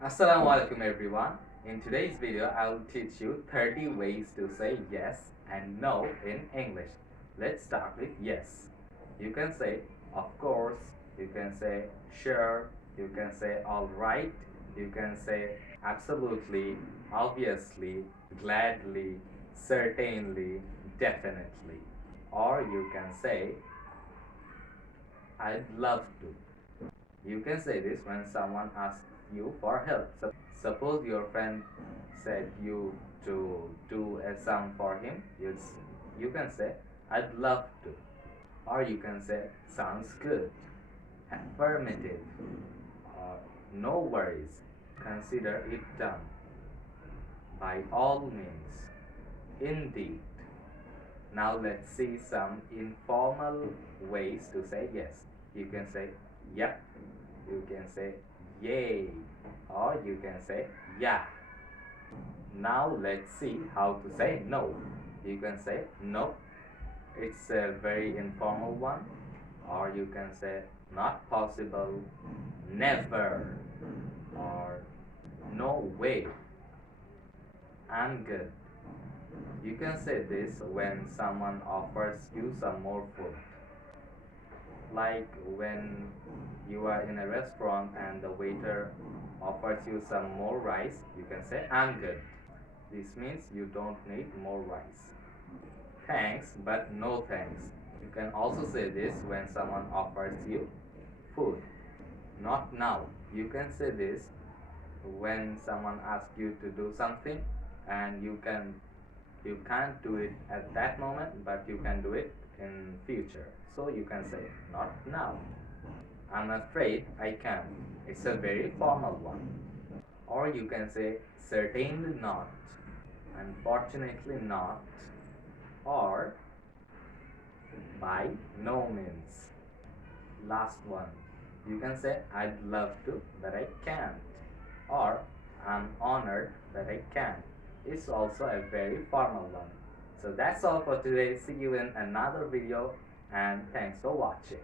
Assalamualaikum everyone. In today's video, I'll teach you 30 ways to say yes and no in English. Let's start with yes. You can say of course, you can say sure, you can say alright, you can say absolutely, obviously, gladly, certainly, definitely. Or you can say I'd love to. You can say this when someone asks you for help. Suppose your friend said you to do a sum for him, you can say, I'd love to. Or you can say, sounds good, affirmative, or no worries, consider it done. By all means, indeed. Now let's see some informal ways to say yes. You can say, yep, you can say, yay, or you can say, yeah. Now let's see how to say no. You can say no. It's a very informal one. Or you can say not possible, never, or no way. I'm good. You can say this when someone offers you some more food. Like when you are in a restaurant and the waiter offers you some more rice, you can say, I'm good. This means you don't need more rice. Thanks, but no thanks. You can also say this when someone offers you food. Not now. You can say this when someone asks you to do something and you can't do it at that moment, but you can do it in future. So you can say not now. I'm afraid I can't. It's a very formal one. Or you can say certainly not, unfortunately not, or by no means. Last one. You can say I'd love to, but I can't. Or I'm honored that I can. It's also a very formal one. So that's all for today. See you in another video and thanks for watching.